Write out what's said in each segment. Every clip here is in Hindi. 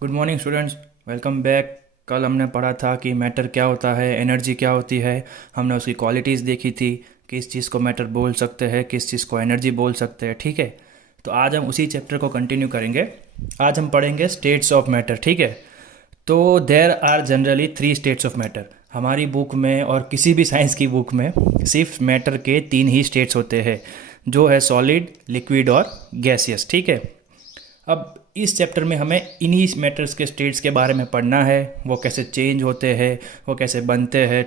Good morning students, welcome back. कल हमने पढ़ा था कि मैटर क्या होता है, एनर्जी क्या होती है। हमने उसकी क्वालिटीज़ देखी थी, किस चीज़ को मैटर बोल सकते हैं, किस चीज़ को एनर्जी बोल सकते हैं। ठीक है, तो आज हम उसी चैप्टर को कंटिन्यू करेंगे। आज हम पढ़ेंगे स्टेट्स ऑफ मैटर। ठीक है, तो there are generally 3 states of matter. हमारी बुक में और किसी भी साइंस की बुक में सिर्फ मैटर के 3 ही स्टेट्स होते हैं, जो है सॉलिड, लिक्विड और गैसियस। ठीक है, अब इस चैप्टर में हमें इन्हीं मैटर्स के स्टेट्स के बारे में पढ़ना है। वो कैसे चेंज होते हैं, वो कैसे बनते हैं,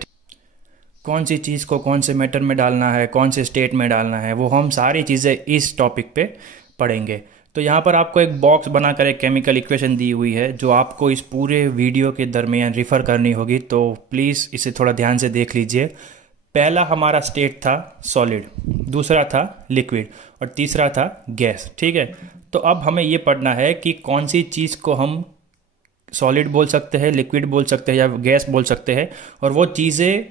कौन सी चीज़ को कौन से मैटर में डालना है, कौन से स्टेट में डालना है, वो हम सारी चीज़ें इस टॉपिक पे पढ़ेंगे। तो यहाँ पर आपको एक बॉक्स बनाकर एक केमिकल इक्वेशन दी हुई है, जो आपको इस पूरे वीडियो के दरमियान रिफ़र करनी होगी। तो प्लीज़ इसे थोड़ा ध्यान से देख लीजिए। पहला हमारा स्टेट था सॉलिड, दूसरा था लिक्विड और तीसरा था गैस। ठीक है, तो अब हमें ये पढ़ना है कि कौन सी चीज़ को हम सॉलिड बोल सकते हैं, लिक्विड बोल सकते हैं या गैस बोल सकते हैं, और वो चीज़ें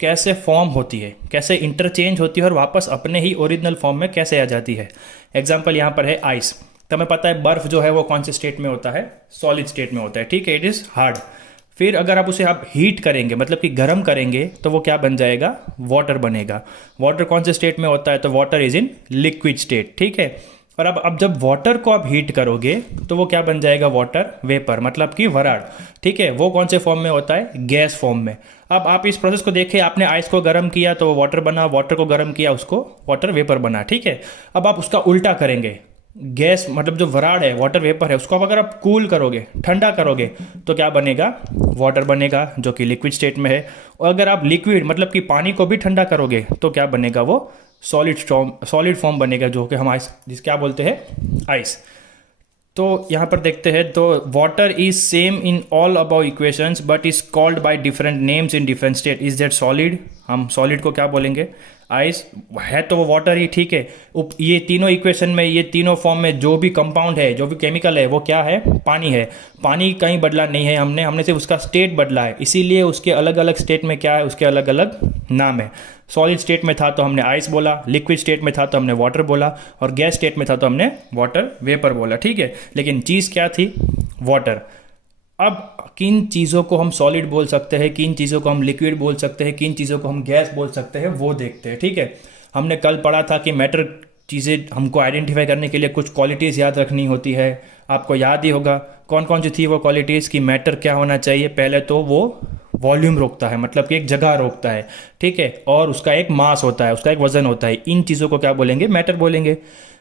कैसे फॉर्म होती है, कैसे इंटरचेंज होती है और वापस अपने ही ओरिजिनल फॉर्म में कैसे आ जाती है। एग्जाम्पल यहाँ पर है आइस। तो हमें पता है बर्फ़ जो है वो कौन से स्टेट में होता है, सॉलिड स्टेट में होता है। ठीक है, इट इज़ हार्ड। फिर अगर आप उसे हीट करेंगे, मतलब कि गर्म करेंगे, तो वो क्या बन जाएगा, वाटर बनेगा। वाटर कौन से स्टेट में होता है, तो water is in liquid state. ठीक है, और अब जब वाटर को आप हीट करोगे तो वो क्या बन जाएगा, वाटर वेपर, मतलब कि वराड़। ठीक है, वो कौन से फॉर्म में होता है, गैस फॉर्म में। अब आप इस प्रोसेस को देखिए, आपने आइस को गर्म किया तो वो वाटर बना, वाटर को गर्म किया उसको वाटर वेपर बना। ठीक है, अब आप उसका उल्टा करेंगे, गैस मतलब जो वराड़ है, वाटर वेपर है, उसको अब अगर आप कूल करोगे, ठंडा करोगे, तो क्या बनेगा, वाटर बनेगा, जो कि लिक्विड स्टेट में है। और अगर आप लिक्विड मतलब कि पानी को भी ठंडा करोगे तो क्या बनेगा, वो सॉलिड फॉर्म बनेगा, जो कि हम आइस जिस क्या बोलते हैं, आइस। तो यहाँ पर देखते हैं, तो water is same in all above equations but is called by different names in different state. Is that solid? हम सॉलिड को क्या बोलेंगे, आइस। है तो वो वाटर ही। ठीक है, ये तीनों इक्वेशन में, ये तीनों फॉर्म में जो भी कंपाउंड है, जो भी केमिकल है, वो क्या है, पानी है। पानी कहीं बदला नहीं है, हमने सिर्फ उसका स्टेट बदला है, इसीलिए उसके अलग अलग स्टेट में क्या है, उसके अलग अलग नाम है। सॉलिड स्टेट में था तो हमने आइस बोला, लिक्विड स्टेट में था तो हमने वाटर बोला, और गैस स्टेट में था तो हमने वाटर वेपर बोला। ठीक है, लेकिन चीज़ क्या थी, वाटर। अब किन चीज़ों को हम सॉलिड बोल सकते हैं, किन चीज़ों को हम लिक्विड बोल सकते हैं, किन चीज़ों को हम गैस बोल सकते हैं, वो देखते हैं। ठीक है, हमने कल पढ़ा था कि मैटर चीज़ें हमको आइडेंटिफाई करने के लिए कुछ क्वालिटीज़ याद रखनी होती है। आपको याद ही होगा कौन कौन सी थी वो क्वालिटीज़, कि मैटर क्या होना चाहिए। पहले तो वो वॉल्यूम रोकता है, मतलब कि एक जगह रोकता है। ठीक है, और उसका एक मास होता है, उसका एक वजन होता है। इन चीज़ों को क्या बोलेंगे, मैटर बोलेंगे।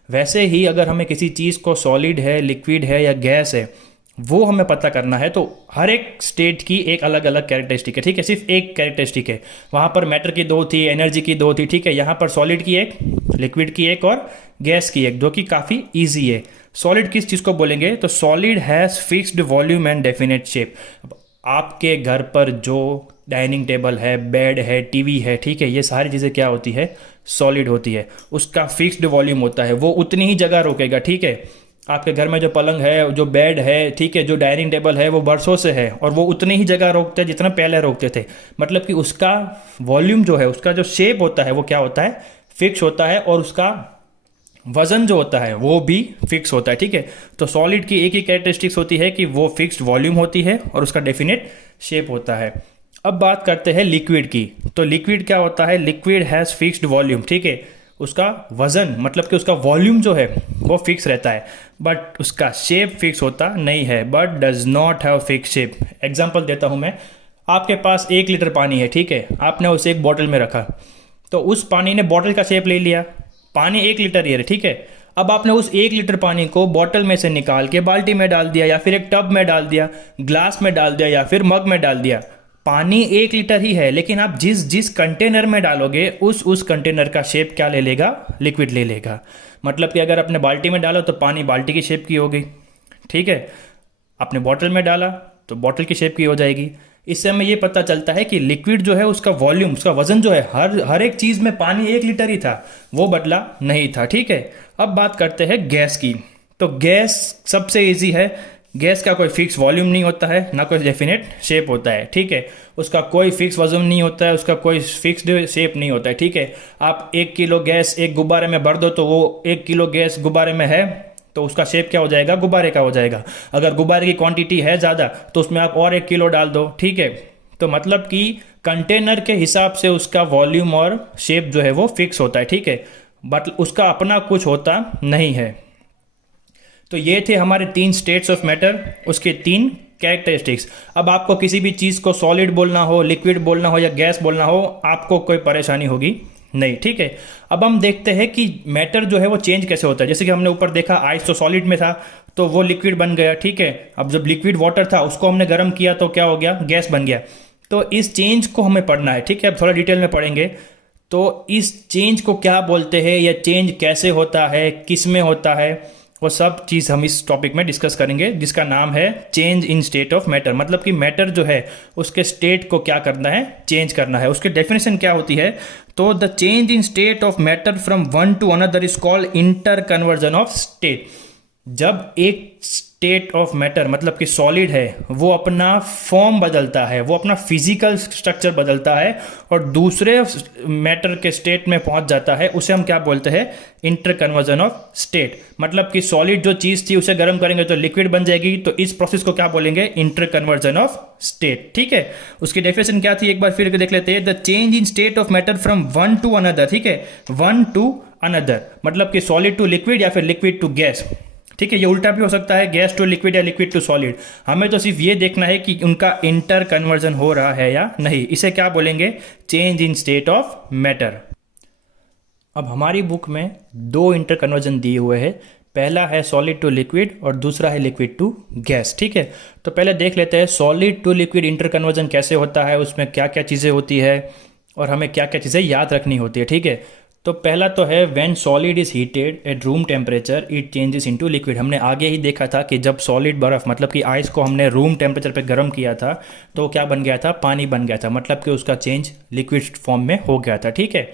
वैसे ही अगर हमें किसी चीज़ को सॉलिड है, लिक्विड है या गैस है, वो हमें पता करना है, तो हर एक स्टेट की एक अलग अलग कैरेक्टरिस्टिक है। ठीक है, सिर्फ एक कैरेक्टरिस्टिक है। वहाँ पर मैटर की 2 थी, एनर्जी की 2 थी। ठीक है, यहाँ पर सॉलिड की एक, लिक्विड की एक और गैस की एक, जो कि काफ़ी ईजी है। सॉलिड किस चीज़ को बोलेंगे, तो solid has fixed volume and definite shape. आपके घर पर जो डाइनिंग टेबल है, बेड है, टीवी है, ठीक है, ये सारी चीज़ें क्या होती है, सॉलिड होती है। उसका फिक्स्ड वॉल्यूम होता है, वो उतनी ही जगह रोकेगा। ठीक है, आपके घर में जो पलंग है, जो बेड है, ठीक है, जो डाइनिंग टेबल है, वो बरसों से है और वो उतनी ही जगह रोकते हैं जितना पहले रोकते थे। मतलब कि उसका वॉल्यूम जो है, उसका जो शेप होता है, वो क्या होता है, फिक्स होता है, और उसका वजन जो होता है वो भी फिक्स होता है। ठीक है, तो सॉलिड की एक ही कैरेक्टरिस्टिक्स होती है कि वो फिक्स्ड वॉल्यूम होती है और उसका डेफिनेट शेप होता है। अब बात करते हैं लिक्विड की। तो लिक्विड क्या होता है, लिक्विड हैज़ फिक्स्ड वॉल्यूम। ठीक है, उसका वजन मतलब कि उसका वॉल्यूम जो है वो फिक्स रहता है, बट उसका शेप फिक्स होता नहीं है, but does not have fix shape. Example देता हूं मैं। आपके पास 1 लीटर पानी है, ठीक है, आपने उसे एक बॉटल में रखा, तो उस पानी ने बॉटल का शेप ले लिया। पानी 1 लीटर ही है, ठीक है। अब आपने उस 1 लीटर पानी को बॉटल में से निकाल के बाल्टी में डाल दिया, या फिर एक टब में डाल दिया, ग्लास में डाल दिया, या फिर मग में डाल दिया। पानी 1 लीटर ही है, लेकिन आप जिस जिस कंटेनर में डालोगे उस कंटेनर का शेप क्या ले लेगा, लिक्विड ले लेगा। मतलब कि अगर आपने बाल्टी में डाला तो पानी बाल्टी की शेप की हो गई। ठीक है, आपने बॉटल में डाला तो बॉटल की शेप की हो जाएगी। इससे हमें ये पता चलता है कि लिक्विड जो है उसका वॉल्यूम, उसका वजन जो है, हर एक चीज़ में पानी 1 लीटर ही था, वो बदला नहीं था। ठीक है, अब बात करते हैं गैस की। तो गैस सबसे ईजी है। गैस का कोई फिक्स वॉल्यूम नहीं होता है, ना कोई डेफिनेट शेप होता है। ठीक है, उसका कोई फिक्स वजन नहीं होता है, उसका कोई फिक्स्ड शेप नहीं होता है। ठीक है, आप 1 किलो गैस एक गुब्बारे में भर दो तो वो 1 किलो गैस गुब्बारे में है, तो उसका शेप क्या हो जाएगा, गुब्बारे का हो जाएगा। अगर गुब्बारे की क्वांटिटी है ज़्यादा तो उसमें आप और 1 किलो डाल दो, ठीक है। तो मतलब कि कंटेनर के हिसाब से उसका वॉल्यूम और शेप जो है वो फिक्स होता है, ठीक है, बट उसका अपना कुछ होता नहीं है। तो ये थे हमारे 3 स्टेट्स ऑफ मैटर, उसके 3 कैरेक्टरिस्टिक्स। अब आपको किसी भी चीज़ को सॉलिड बोलना हो, लिक्विड बोलना हो या गैस बोलना हो, आपको कोई परेशानी होगी नहीं, ठीक है। अब हम देखते हैं कि मैटर जो है वो चेंज कैसे होता है। जैसे कि हमने ऊपर देखा, आइस तो सॉलिड में था तो वो लिक्विड बन गया, ठीक है। अब जब लिक्विड वाटर था उसको हमने गर्म किया तो क्या हो गया, गैस बन गया। तो इस चेंज को हमें पढ़ना है, ठीक है। अब थोड़ा डिटेल में पढ़ेंगे। तो इस चेंज को क्या बोलते हैं, या चेंज कैसे होता है, किस में होता है, वो सब चीज़ हम इस टॉपिक में डिस्कस करेंगे, जिसका नाम है change in state of matter. मतलब कि मैटर जो है उसके स्टेट को क्या करना है, चेंज करना है। उसकी डेफिनेशन क्या होती है, तो the change in state of matter from one two another is called inter conversion of state. जब एक स्टेट ऑफ मैटर मतलब कि सॉलिड है वो अपना फॉर्म बदलता है, वो अपना फिजिकल स्ट्रक्चर बदलता है और दूसरे मैटर के स्टेट में पहुंच जाता है, उसे हम क्या बोलते हैं, इंटर कन्वर्जन ऑफ स्टेट। मतलब कि सॉलिड जो चीज़ थी उसे गर्म करेंगे तो लिक्विड बन जाएगी, तो इस प्रोसेस को क्या बोलेंगे, इंटर कन्वर्जन ऑफ स्टेट, ठीक है। उसकी डेफिनेशन क्या थी, एक बार फिर देख लेते हैं। The change in state of matter from one two another, ठीक है, वन टू अनदर मतलब कि सॉलिड टू लिक्विड या फिर लिक्विड टू गैस, ठीक है। ये उल्टा भी हो सकता है, गैस टू लिक्विड या लिक्विड टू सॉलिड। हमें तो सिर्फ ये देखना है कि उनका इंटर कन्वर्जन हो रहा है या नहीं। इसे क्या बोलेंगे, change in state of matter. अब हमारी बुक में 2 इंटर कन्वर्जन दिए हुए हैं। पहला है सॉलिड टू लिक्विड और दूसरा है लिक्विड टू गैस, ठीक है। तो पहले देख लेते हैं solid to liquid inter conversion कैसे होता है, उसमें क्या क्या चीज़ें होती है और हमें क्या क्या चीज़ें याद रखनी होती है, ठीक है। तो पहला तो है when solid is heated at room temperature it changes into liquid. हमने आगे ही देखा था कि जब सॉलिड बर्फ मतलब कि आइस को हमने रूम टेम्परेचर पे गर्म किया था तो क्या बन गया था, पानी बन गया था, मतलब कि उसका चेंज लिक्विड फॉर्म में हो गया था, ठीक है।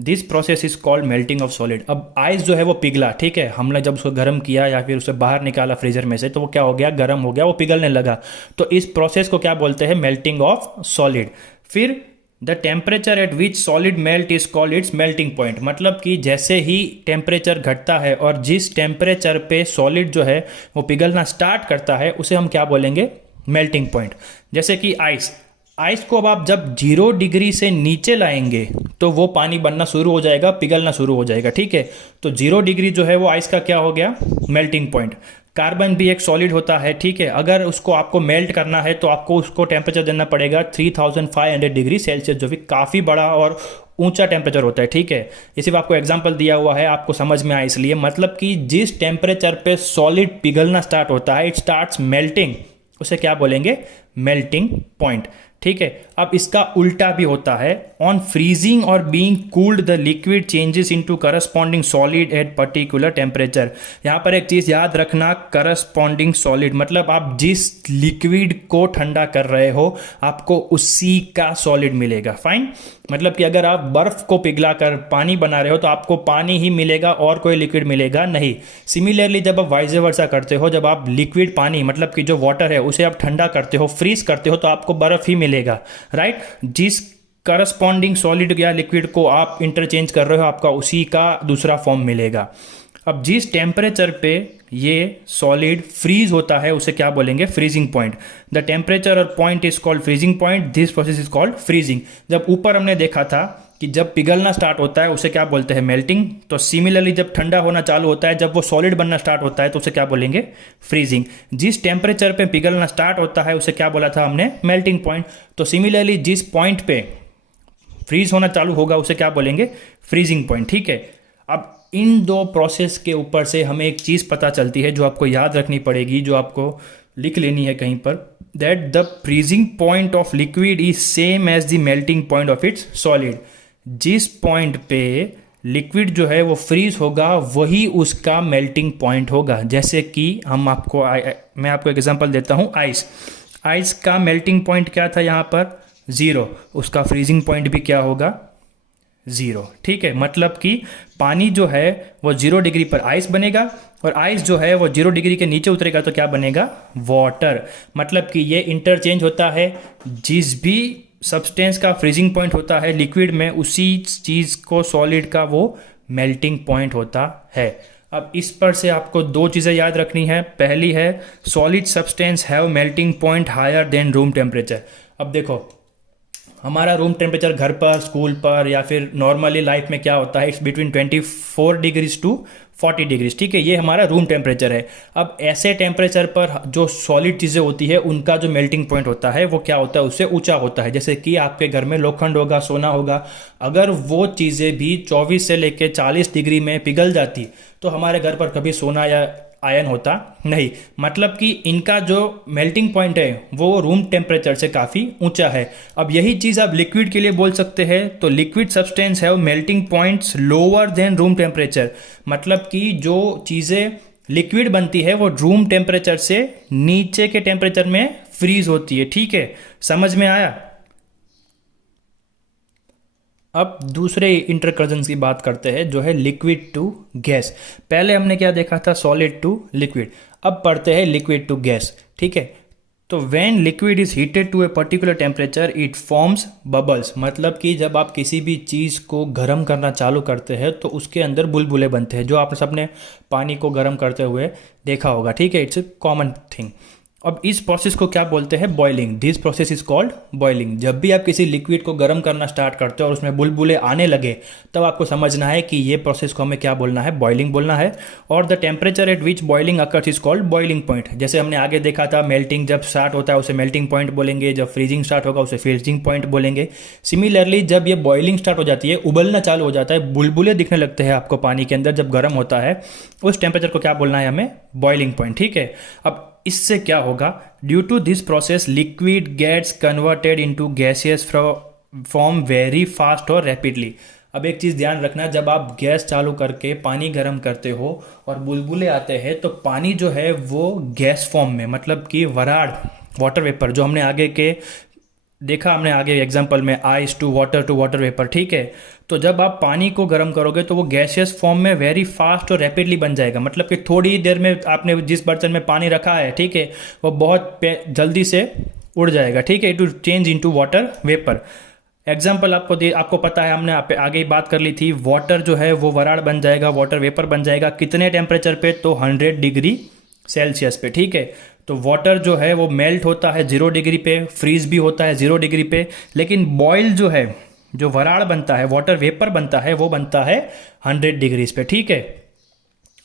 This process is called melting of solid. अब आइस जो है वो पिघला, ठीक है, हमने जब उसको गर्म किया या फिर उसे बाहर निकाला फ्रीजर में से तो वो क्या हो गया, गर्म हो गया, वो पिघलने लगा। तो इस प्रोसेस को क्या बोलते हैं, मेल्टिंग ऑफ सॉलिड। फिर the temperature at which solid melt is called its melting point. मतलब कि जैसे ही टेम्परेचर घटता है और जिस टेम्परेचर पे सॉलिड जो है वो पिघलना स्टार्ट करता है उसे हम क्या बोलेंगे, मेल्टिंग पॉइंट। जैसे कि आइस को अब आप जब 0 डिग्री से नीचे लाएंगे तो वो पानी बनना शुरू हो जाएगा, पिघलना शुरू हो जाएगा, ठीक है। तो 0 डिग्री जो है वो आइस का क्या हो गया, मेल्टिंग पॉइंट। कार्बन भी एक सॉलिड होता है, ठीक है। अगर उसको आपको मेल्ट करना है तो आपको उसको टेम्परेचर देना पड़ेगा 3500 डिग्री सेल्सियस, जो भी काफ़ी बड़ा और ऊंचा टेम्परेचर होता है, ठीक है। ये सिर्फ आपको एग्जांपल दिया हुआ है, आपको समझ में आए इसलिए। मतलब कि जिस टेम्परेचर पे सॉलिड पिघलना स्टार्ट होता है, इट स्टार्ट्स मेल्टिंग, उसे क्या बोलेंगे, मेल्टिंग पॉइंट, ठीक है। अब इसका उल्टा भी होता है, ऑन फ्रीजिंग और being cooled the liquid changes into corresponding solid at particular temperature. यहाँ पर एक चीज़ याद रखना, करस्पॉन्डिंग सॉलिड मतलब आप जिस लिक्विड को ठंडा कर रहे हो आपको उसी का सॉलिड मिलेगा, फाइन। मतलब कि अगर आप बर्फ को पिघला कर पानी बना रहे हो तो आपको पानी ही मिलेगा और कोई लिक्विड मिलेगा नहीं। सिमिलरली जब आप वाइस वर्सा करते हो, जब आप लिक्विड पानी मतलब कि जो वाटर है उसे आप ठंडा करते हो, फ्रीज करते हो, तो आपको बर्फ ही मिलेगा, राइट। जिस करस्पॉन्डिंग सॉलिड या लिक्विड को आप इंटरचेंज कर रहे हो आपका उसी का दूसरा फॉर्म मिलेगा। अब जिस टेम्परेचर पे ये सॉलिड फ्रीज होता है उसे क्या बोलेंगे, फ्रीजिंग पॉइंट। द टेम्परेचर और point is called freezing point, this process is called freezing. जब ऊपर हमने देखा था कि जब पिघलना स्टार्ट होता है उसे क्या बोलते हैं, मेल्टिंग। तो सिमिलरली जब ठंडा होना चालू होता है, जब वो सॉलिड बनना स्टार्ट होता है तो उसे क्या बोलेंगे, फ्रीजिंग। जिस टेम्परेचर पे पिघलना स्टार्ट होता है उसे क्या बोला था हमने, मेल्टिंग पॉइंट। तो सिमिलरली जिस पॉइंट पे फ्रीज होना चालू होगा उसे क्या बोलेंगे, फ्रीजिंग पॉइंट, ठीक है। अब इन 2 प्रोसेस के ऊपर से हमें एक चीज़ पता चलती है जो आपको याद रखनी पड़ेगी, जो आपको लिख लेनी है कहीं पर, that the freezing point of liquid is same as the melting point of its solid. जिस पॉइंट पे लिक्विड जो है वो फ्रीज होगा वही उसका मेल्टिंग पॉइंट होगा। जैसे कि मैं आपको एग्जांपल देता हूँ, आइस का मेल्टिंग पॉइंट क्या था यहाँ पर, 0, उसका फ्रीजिंग पॉइंट भी क्या होगा, 0, ठीक है। मतलब कि पानी जो है वो 0 डिग्री पर आइस बनेगा और आइस जो है वो 0 डिग्री के नीचे उतरेगा तो क्या बनेगा, वाटर। मतलब कि ये इंटरचेंज होता है, जिस भी सब्सटेंस का फ्रीजिंग पॉइंट होता है लिक्विड में उसी चीज़ को सॉलिड का वो मेल्टिंग पॉइंट होता है। अब इस पर से आपको दो चीज़ें याद रखनी है। पहली है solid substance have melting point higher than room temperature. अब देखो, हमारा रूम टेम्परेचर घर पर, स्कूल पर या फिर नॉर्मली लाइफ में क्या होता है, it's between 24 degrees to 40 degrees, ठीक है, ये हमारा रूम टेम्परेचर है। अब ऐसे टेम्परेचर पर जो सॉलिड चीज़ें होती है उनका जो मेल्टिंग पॉइंट होता है वो क्या होता है, उससे ऊंचा होता है। जैसे कि आपके घर में लोखंड होगा, सोना होगा, अगर वो चीज़ें भी 24 से लेकर 40 डिग्री में पिघल जाती तो हमारे घर पर कभी सोना या आयन होता नहीं। मतलब कि इनका जो मेल्टिंग पॉइंट है वो रूम टेम्परेचर से काफ़ी ऊंचा है। अब यही चीज़ आप लिक्विड के लिए बोल सकते हैं, तो liquid substance have melting points lower than room temperature. मतलब कि जो चीज़ें लिक्विड बनती है वो रूम टेम्परेचर से नीचे के टेम्परेचर में फ्रीज होती है, ठीक है, समझ में आया। अब दूसरे इंटरकर्जन की बात करते हैं जो है लिक्विड टू गैस। पहले हमने क्या देखा था, सॉलिड टू लिक्विड, अब पढ़ते हैं लिक्विड टू गैस, ठीक है। तो when liquid is heated to a particular temperature it forms bubbles. मतलब कि जब आप किसी भी चीज़ को गर्म करना चालू करते हैं तो उसके अंदर बुलबुले बनते हैं, जो आप सबने पानी को गर्म करते हुए देखा होगा, ठीक है, इट्स ए कॉमन थिंग। अब इस प्रोसेस को क्या बोलते हैं, boiling. This process is called boiling. जब भी आप किसी लिक्विड को गर्म करना स्टार्ट करते हो और उसमें बुलबुले आने लगे तब आपको समझना है कि ये प्रोसेस को हमें क्या बोलना है, बॉइलिंग बोलना है। और the temperature at which boiling occurs is called boiling point. जैसे हमने आगे देखा था, मेल्टिंग जब स्टार्ट होता है उसे मेल्टिंग पॉइंट बोलेंगे, जब फ्रीजिंग स्टार्ट होगा उसे फ्रीजिंग पॉइंट बोलेंगे। सिमिलरली जब ये बॉइलिंग स्टार्ट हो जाती है, उबलना चालू हो जाता है, बुलबुले दिखने लगते हैं आपको पानी के अंदर जब गर्म होता है, उस टेम्परेचर को क्या बोलना है हमें, बॉइलिंग पॉइंट, ठीक है। अब इससे क्या होगा, due to this process liquid gets converted into gaseous form very fast और रैपिडली। अब एक चीज़ ध्यान रखना, जब आप गैस चालू करके पानी गर्म करते हो और बुलबुले आते हैं तो पानी जो है वो गैस फॉर्म में, मतलब कि वराड़, वाटर वेपर, जो हमने आगे के देखा, हमने आगे एग्जांपल में आइस टू वाटर वेपर, ठीक है। तो जब आप पानी को गर्म करोगे तो वो गैसियस फॉर्म में वेरी फास्ट और रैपिडली बन जाएगा। मतलब कि थोड़ी देर में आपने जिस बर्तन में पानी रखा है, ठीक है, वो बहुत जल्दी से उड़ जाएगा, ठीक है, to change into water vapour. Example आपको पता है, हमने आगे ही बात कर ली थी, वाटर जो है वो वराड़ बन जाएगा, वाटर वेपर बन जाएगा कितने टेम्परेचर पे, तो 100 डिग्री सेल्सियस पे, ठीक है। तो वाटर जो है वो मेल्ट होता है 0 डिग्री पे, फ्रीज भी होता है 0 डिग्री पे, लेकिन बॉयल जो है, जो वराड़ बनता है, वाटर वेपर बनता है, वो बनता है 100 डिग्रीज पे, ठीक है।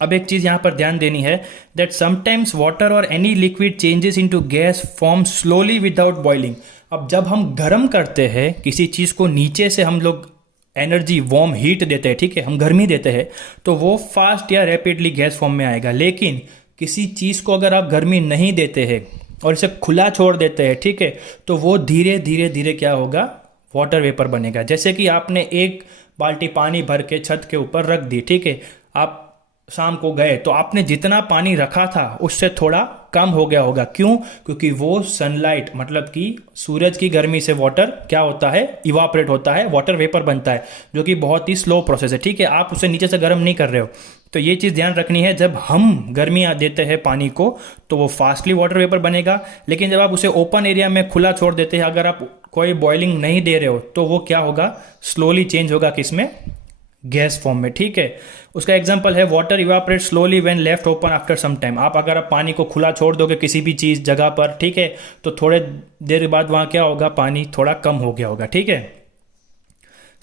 अब एक चीज़ यहाँ पर ध्यान देनी है, दैट समटाइम्स वाटर और any liquid changes into gas form slowly without boiling. अब जब हम गर्म करते हैं किसी चीज़ को, नीचे से हम लोग एनर्जी, वार्म हीट देते हैं, ठीक है, हम गर्मी देते हैं, तो वो फास्ट या रैपिडली गैस फॉर्म में आएगा। लेकिन किसी चीज़ को अगर आप गर्मी नहीं देते हैं और इसे खुला छोड़ देते हैं, ठीक है, तो वो धीरे धीरे धीरे क्या होगा, वाटर वेपर बनेगा। जैसे कि आपने एक बाल्टी पानी भर के छत के ऊपर रख दी, ठीक है, आप शाम को गए तो आपने जितना पानी रखा था उससे थोड़ा कम हो गया होगा। क्यों? क्योंकि वो सनलाइट, मतलब कि सूरज की गर्मी से वाटर क्या होता है, इवापोरेट होता है, वाटर वेपर बनता है, जो कि बहुत ही स्लो प्रोसेस है, ठीक है, आप उसे नीचे से गर्म नहीं कर रहे हो। तो ये चीज़ ध्यान रखनी है, जब हम गर्मी देते हैं पानी को तो वो फास्टली वाटर वेपर बनेगा, लेकिन जब आप उसे ओपन एरिया में खुला छोड़ देते हैं, अगर आप कोई बॉइलिंग नहीं दे रहे हो, तो वो क्या होगा, स्लोली चेंज होगा किसमें, गैस फॉर्म में, ठीक है। उसका एग्जांपल है water evaporate slowly when left open after some time. आप अगर आप पानी को खुला छोड़ दोगे किसी भी चीज़ जगह पर, ठीक है, तो थोड़े देर बाद वहाँ क्या होगा, पानी थोड़ा कम हो गया होगा, ठीक है।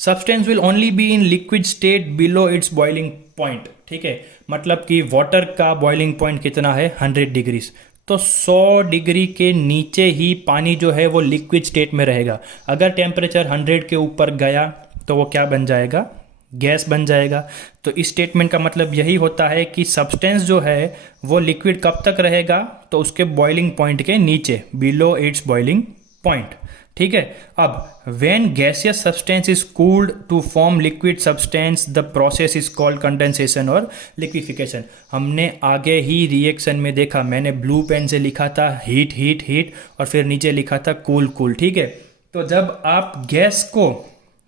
Substance will only be in liquid state below it's boiling point, ठीक है, मतलब कि वाटर का बॉइलिंग पॉइंट कितना है, 100 डिग्रीज। तो 100 डिग्री के नीचे ही पानी जो है वो लिक्विड स्टेट में रहेगा। अगर टेम्परेचर 100 के ऊपर गया तो वो क्या बन जाएगा, गैस बन जाएगा। तो इस स्टेटमेंट का मतलब यही होता है कि सब्सटेंस जो है वो लिक्विड कब तक रहेगा, तो उसके बॉइलिंग पॉइंट के नीचे, बिलो इट्स बॉइलिंग पॉइंट, ठीक है। अब when gaseous substance is cooled to form liquid substance the process is called condensation और लिक्विफिकेशन। हमने आगे ही रिएक्शन में देखा, मैंने ब्लू पेन से लिखा था हीट हीट हीट और फिर नीचे लिखा था कूल कूल, ठीक है। तो जब आप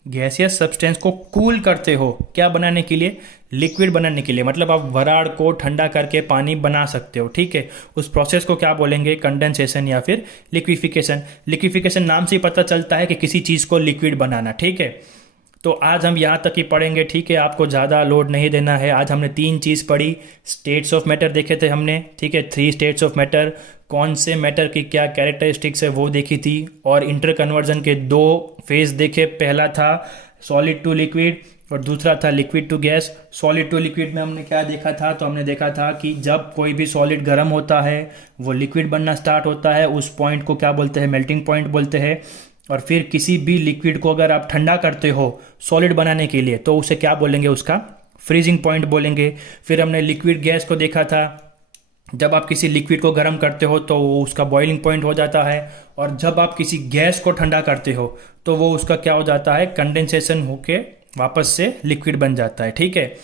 गैसियस सब्सटेंस को कूल करते हो, क्या बनाने के लिए, लिक्विड बनाने के लिए, मतलब आप वराड़ को ठंडा करके पानी बना सकते हो, ठीक है। उस प्रोसेस को क्या बोलेंगे, कंडेंसेशन या फिर लिक्विफिकेशन। लिक्विफिकेशन नाम से ही पता चलता है कि किसी चीज़ को लिक्विड बनाना, ठीक है। तो आज हम यहाँ तक ही पढ़ेंगे, ठीक है। आपको ज़्यादा लोड नहीं देना है। आज हमने 3 चीज़ पढ़ी। स्टेट्स ऑफ मैटर देखे थे हमने, ठीक है। 3 स्टेट्स ऑफ मैटर, कौन से मैटर की क्या कैरेक्टरिस्टिक्स है वो देखी थी। और इंटर कन्वर्जन के 2 फेज देखे। पहला था सॉलिड टू लिक्विड और दूसरा था liquid to gas. Solid to liquid में हमने क्या देखा था, तो हमने देखा था कि जब कोई भी सॉलिड गर्म होता है वो लिक्विड बनना स्टार्ट होता है, उस पॉइंट को क्या बोलते हैं, मेल्टिंग पॉइंट बोलते हैं। और फिर किसी भी लिक्विड को अगर आप ठंडा करते हो सॉलिड बनाने के लिए तो उसे क्या बोलेंगे, उसका फ्रीजिंग पॉइंट बोलेंगे। फिर हमने लिक्विड गैस को देखा था, जब आप किसी लिक्विड को गर्म करते हो तो वो उसका बॉइलिंग पॉइंट हो जाता है। और जब आप किसी गैस को ठंडा करते हो तो वो उसका क्या हो जाता है, कंडेंसेशन होके वापस से लिक्विड बन जाता है, ठीक है।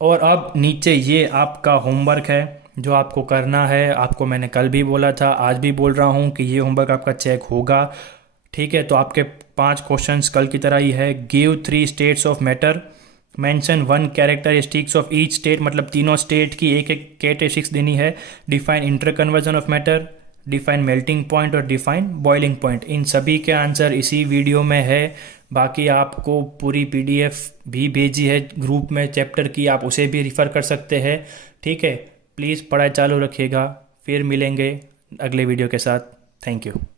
और अब नीचे ये आपका होमवर्क है जो आपको करना है। आपको मैंने कल भी बोला था, आज भी बोल रहा हूँ कि ये होमवर्क आपका चेक होगा, ठीक है। तो आपके 5 क्वेश्चंस कल की तरह ही है। Give 3 states of matter, mention 1 characteristics of each state, मतलब तीनों स्टेट की एक एक कैरेक्टरिस्टिक्स देनी है। Define inter conversion of matter, define melting point और डिफाइन बॉइलिंग पॉइंट। इन सभी के आंसर इसी वीडियो में है। बाकी आपको पूरी पीडीएफ भी भेजी है ग्रुप में चैप्टर की, आप उसे भी रिफ़र कर सकते हैं, ठीक है। प्लीज़ पढ़ाई चालू रखिएगा। फिर मिलेंगे अगले वीडियो के साथ। Thank you.